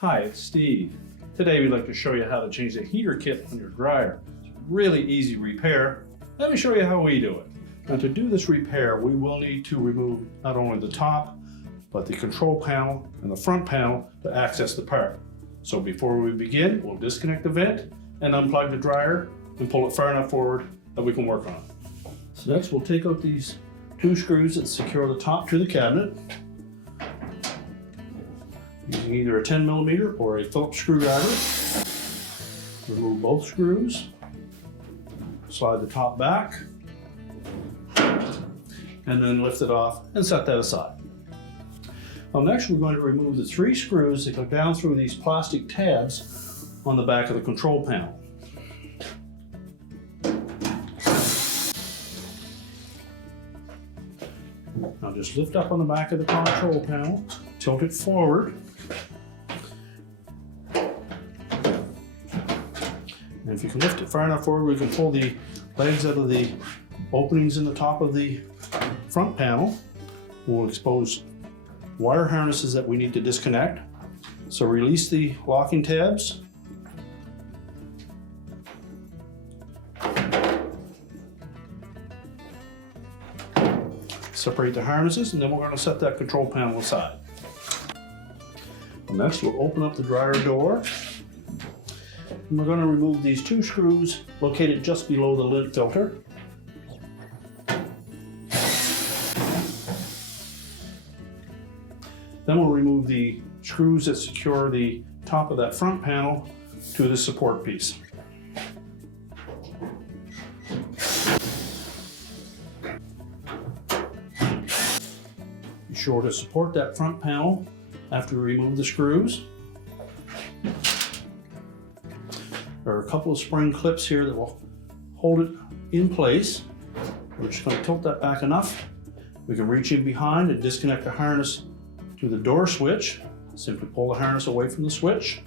Hi, it's Steve. Today we'd like to show you how to change the heater kit on your dryer. It's a really easy repair. Let me show you how we do it. Now to do this repair, we will need to remove not only the top, but the control panel and the front panel to access the part. So before we begin, we'll disconnect the vent and unplug the dryer and pull it far enough forward that we can work on it. So next we'll take out these two screws that secure the top to the cabinet. Using either a 10mm or a Phillips screwdriver. Remove both screws. Slide the top back. And then lift it off and set that aside. Now next we're going to remove the 3 screws that go down through these plastic tabs on the back of the control panel. Now just lift up on the back of the control panel, tilt it forward. And if you can lift it far enough forward, we can pull the legs out of the openings in the top of the front panel. We'll expose wire harnesses that we need to disconnect. So release the locking tabs. Separate the harnesses, and then we're going to set that control panel aside. And next we'll open up the dryer door. And we're going to remove these 2 screws located just below the lint filter. Then we'll remove the screws that secure the top of that front panel to the support piece. Be sure to support that front panel after we remove the screws. There are a couple of spring clips here that will hold it in place. We're just going to tilt that back enough. We can reach in behind and disconnect the harness to the door switch. Simply pull the harness away from the switch.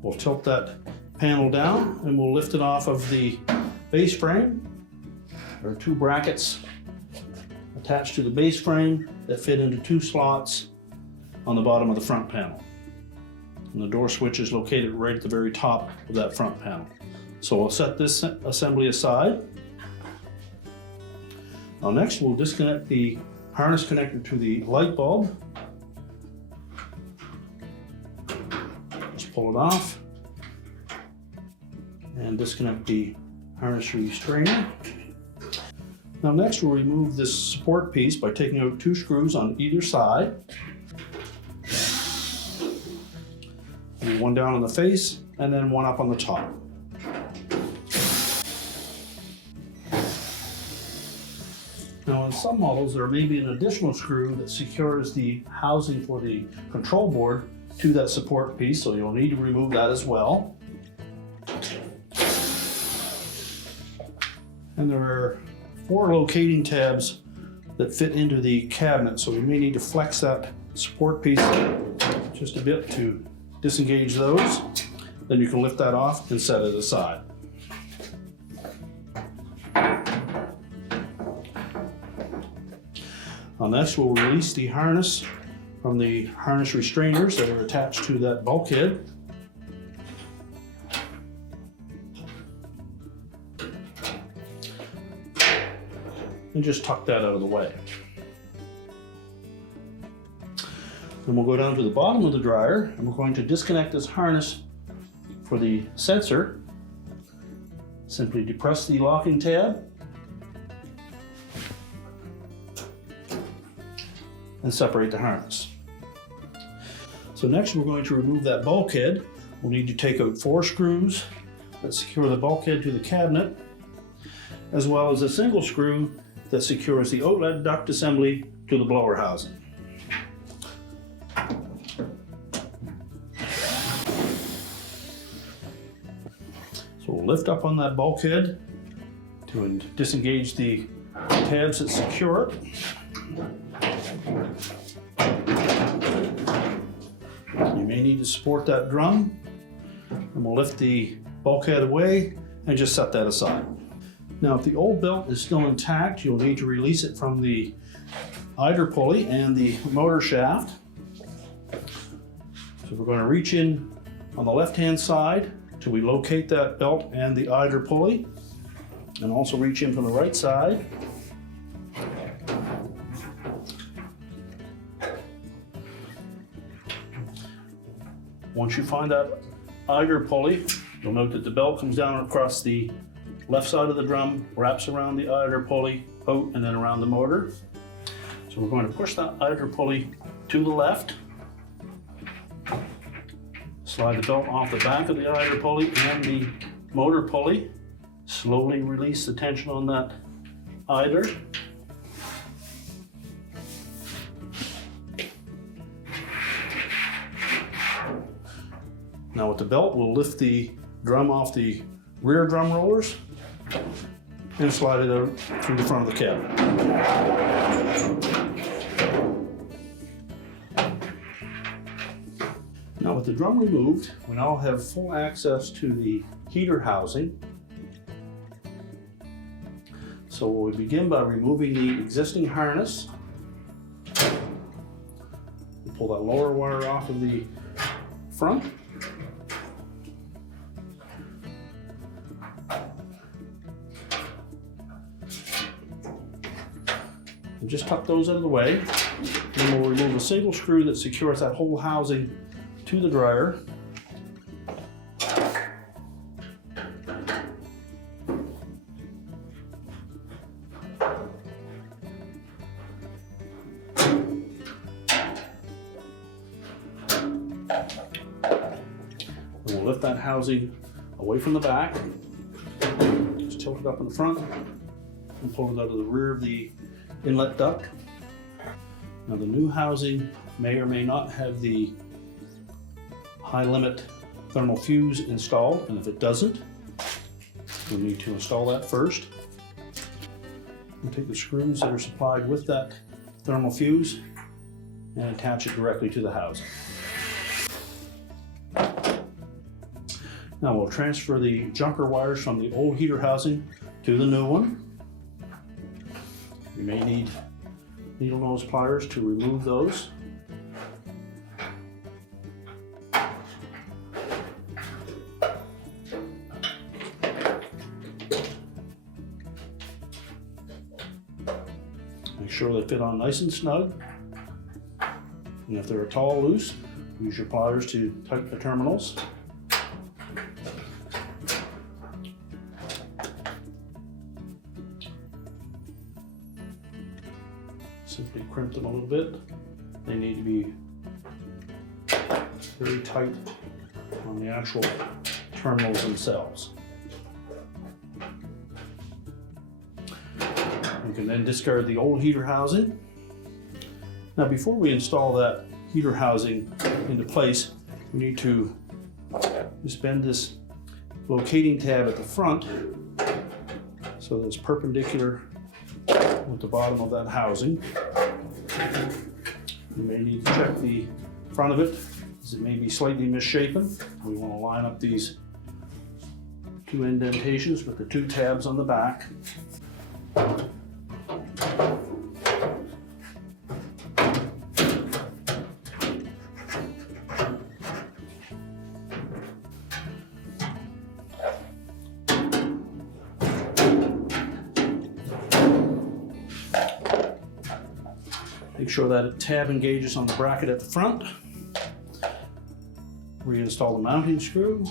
We'll tilt that panel down and we'll lift it off of the base frame. There are 2 brackets attached to the base frame that fit into 2 slots on the bottom of the front panel. And the door switch is located right at the very top of that front panel. So we'll set this assembly aside. Now next we'll disconnect the harness connector to the light bulb. Just pull it off and disconnect the harness restrainer. Now next we'll remove this support piece by taking out 2 screws on either side. One down on the face and then one up on the top. Now in some models there may be an additional screw that secures the housing for the control board to that support piece, so you'll need to remove that as well. And there are 4 locating tabs that fit into the cabinet, so we may need to flex that support piece just a bit to disengage those. Then you can lift that off and set it aside. Now next we'll release the harness from the harness restrainers that are attached to that bulkhead. And just tuck that out of the way. Then we'll go down to the bottom of the dryer and we're going to disconnect this harness for the sensor. Simply depress the locking tab and separate the harness. So next we're going to remove that bulkhead. We'll need to take out 4 screws that secure the bulkhead to the cabinet, as well as a single screw that secures the outlet duct assembly to the blower housing. So we'll lift up on that bulkhead to disengage the tabs that secure it. You may need to support that drum, and we'll lift the bulkhead away and just set that aside. Now, if the old belt is still intact, you'll need to release it from the idler pulley and the motor shaft. So we're going to reach in on the left-hand side till we locate that belt and the idler pulley, and also reach in from the right side. Once you find that idler pulley, you'll note that the belt comes down across the left side of the drum, wraps around the idler pulley, out, and then around the motor. So we're going to push that idler pulley to the left, slide the belt off the back of the idler pulley and the motor pulley, slowly release the tension on that idler. Now with the belt, we'll lift the drum off the rear drum rollers and slide it out through the front of the cab. Now with the drum removed, we now have full access to the heater housing. So we'll begin by removing the existing harness. We'll pull that lower wire off of the front. And just tuck those out of the way. Then we'll remove a single screw that secures that whole housing to the dryer. And we'll lift that housing away from the back. Just tilt it up in the front and pull it out of the rear of the inlet duct. Now the new housing may or may not have the high limit thermal fuse installed, and if it doesn't, we need to install that first. We'll take the screws that are supplied with that thermal fuse and attach it directly to the housing. Now we'll transfer the jumper wires from the old heater housing to the new one. You may need needle nose pliers to remove those. Make sure they fit on nice and snug. And if they're at all loose, use your pliers to tighten the terminals. Simply crimp them a little bit. They need to be very tight on the actual terminals themselves. You can then discard the old heater housing. Now before we install that heater housing into place, we need to just bend this locating tab at the front so that it's perpendicular with the bottom of that housing. You may need to check the front of it as it may be slightly misshapen. We want to line up these two indentations with the two tabs on the back. Make sure that tab engages on the bracket at the front. Reinstall the mounting screw.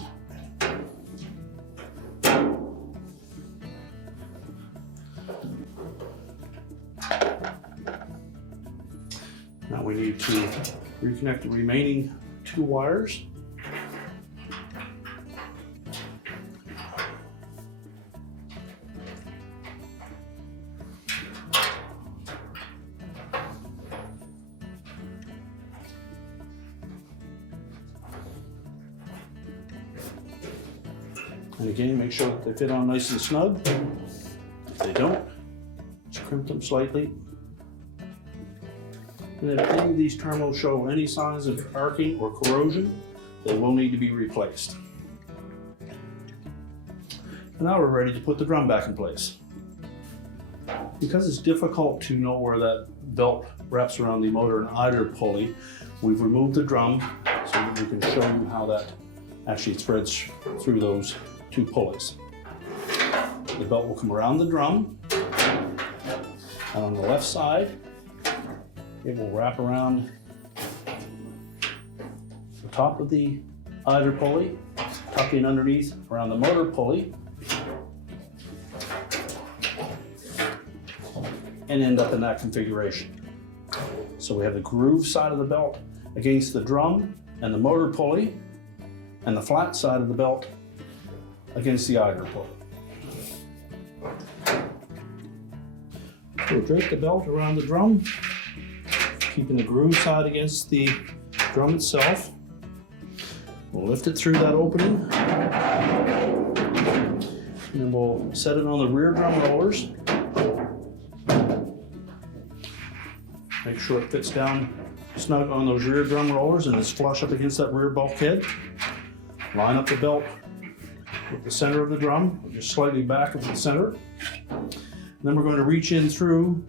Now we need to reconnect the remaining two wires. And again, make sure that they fit on nice and snug. If they don't, just crimp them slightly. And if any of these terminals show any signs of arcing or corrosion, they will need to be replaced. And now we're ready to put the drum back in place. Because it's difficult to know where that belt wraps around the motor and idler pulley, we've removed the drum so that we can show you how that actually threads through those two pulleys. The belt will come around the drum, and on the left side, it will wrap around the top of the idler pulley, tuck in underneath around the motor pulley, and end up in that configuration. So we have the groove side of the belt against the drum and the motor pulley, and the flat side of the belt against the idler pulley. We'll drape the belt around the drum, keeping the groove side against the drum itself. We'll lift it through that opening, and then we'll set it on the rear drum rollers. Make sure it fits down snug on those rear drum rollers and is flush up against that rear bulkhead. Line up the belt with the center of the drum, just slightly back of the center. And then we're going to reach in through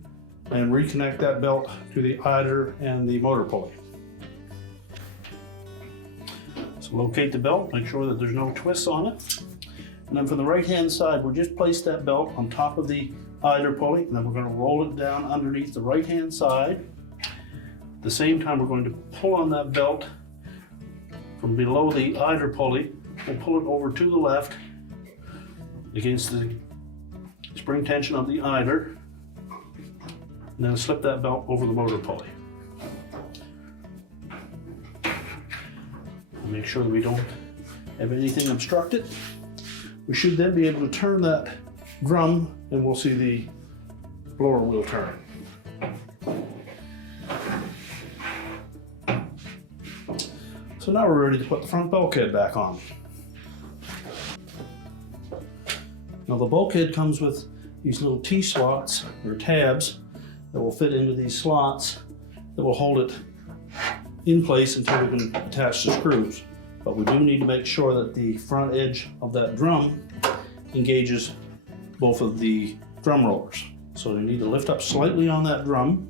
and reconnect that belt to the idler and the motor pulley. So locate the belt, make sure that there's no twists on it. And then from the right-hand side, we'll just place that belt on top of the idler pulley, and then we're going to roll it down underneath the right-hand side. At the same time, we're going to pull on that belt from below the idler pulley. We'll pull it over to the left against the spring tension of the idler, and then slip that belt over the motor pulley. Make sure that we don't have anything obstructed. We should then be able to turn that drum, and we'll see the blower wheel turn. So now we're ready to put the front bulkhead back on. Now the bulkhead comes with these little T-slots or tabs that will fit into these slots that will hold it in place until we can attach the screws. But we do need to make sure that the front edge of that drum engages both of the drum rollers. So we need to lift up slightly on that drum.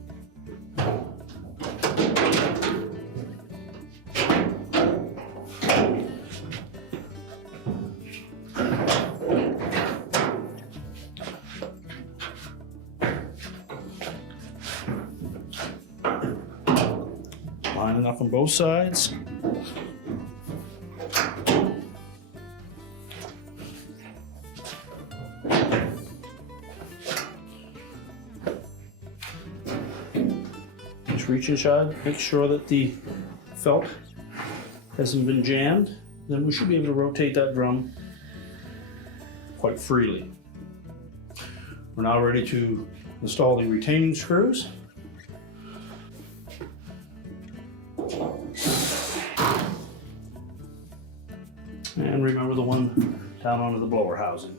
Lining up on both sides. Just reach inside, make sure that the felt hasn't been jammed. Then we should be able to rotate that drum quite freely. We're now ready to install the retaining screws. And remember the one down onto the blower housing.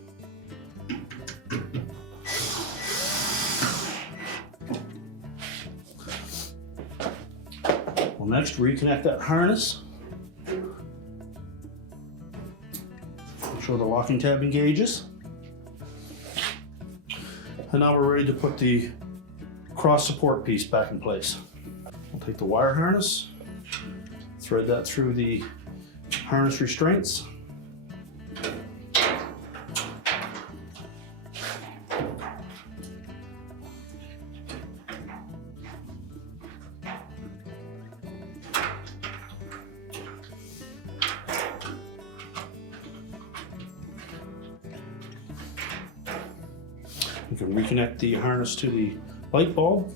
We'll next reconnect that harness. Make sure the locking tab engages. And now we're ready to put the cross support piece back in place. We'll take the wire harness, thread that through the harness restraints. You can reconnect the harness to the light bulb.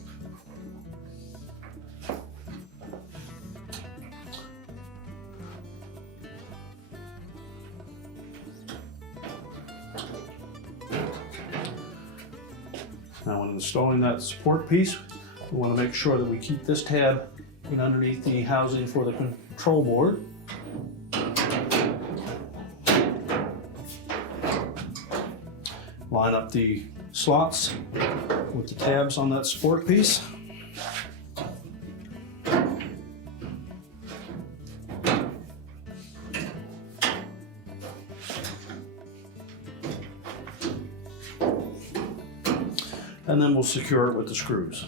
Now when installing that support piece, we want to make sure that we keep this tab in underneath the housing for the control board. Line up the slots with the tabs on that support piece. And then we'll secure it with the screws.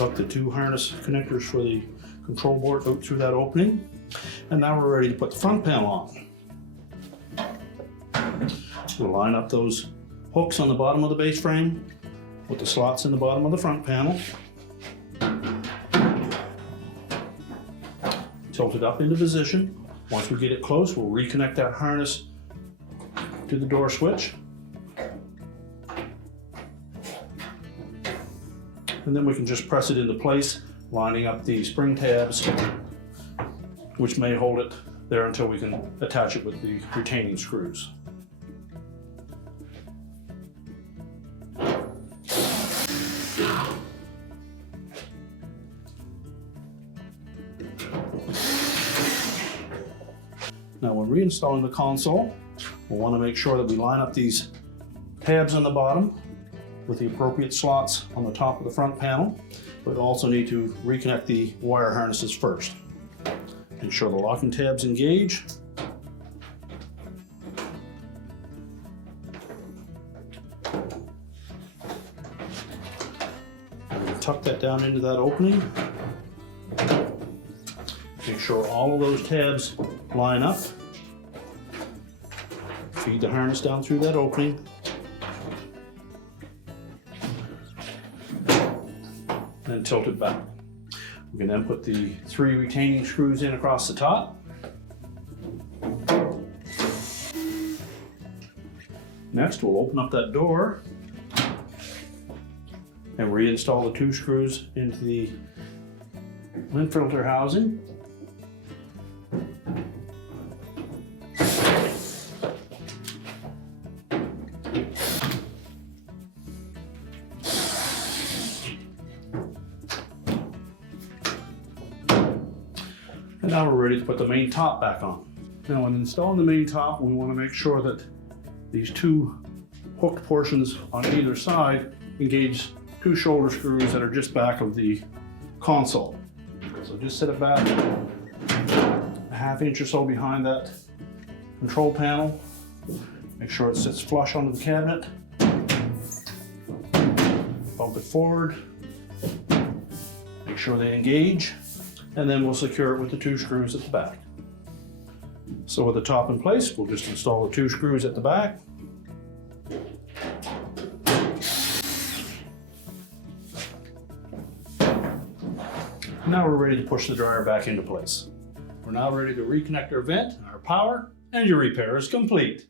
Tuck the two harness connectors for the control board out through that opening. And now we're ready to put the front panel on. We'll line up those hooks on the bottom of the base frame with the slots in the bottom of the front panel. Tilt it up into position. Once we get it close, we'll reconnect that harness to the door switch. And then we can just press it into place, lining up the spring tabs, which may hold it there until we can attach it with the retaining screws. Now when reinstalling the console, we'll want to make sure that we line up these tabs on the bottom with the appropriate slots on the top of the front panel. But also need to reconnect the wire harnesses first. Make sure the locking tabs engage. And tuck that down into that opening. Make sure all of those tabs line up. Feed the harness down through that opening. And tilt it back. We can then put the 3 retaining screws in across the top. Next, we'll open up that door and reinstall the 2 screws into the lint filter housing. And now we're ready to put the main top back on. Now when installing the main top, we want to make sure that these 2 hooked portions on either side engage 2 shoulder screws that are just back of the console. So just set it back a ½ inch or so behind that control panel. Make sure it sits flush onto the cabinet. Bump it forward. Make sure they engage. And then we'll secure it with the 2 screws at the back. So with the top in place, we'll just install the 2 screws at the back. Now we're ready to push the dryer back into place. We're now ready to reconnect our vent, our power, and your repair is complete.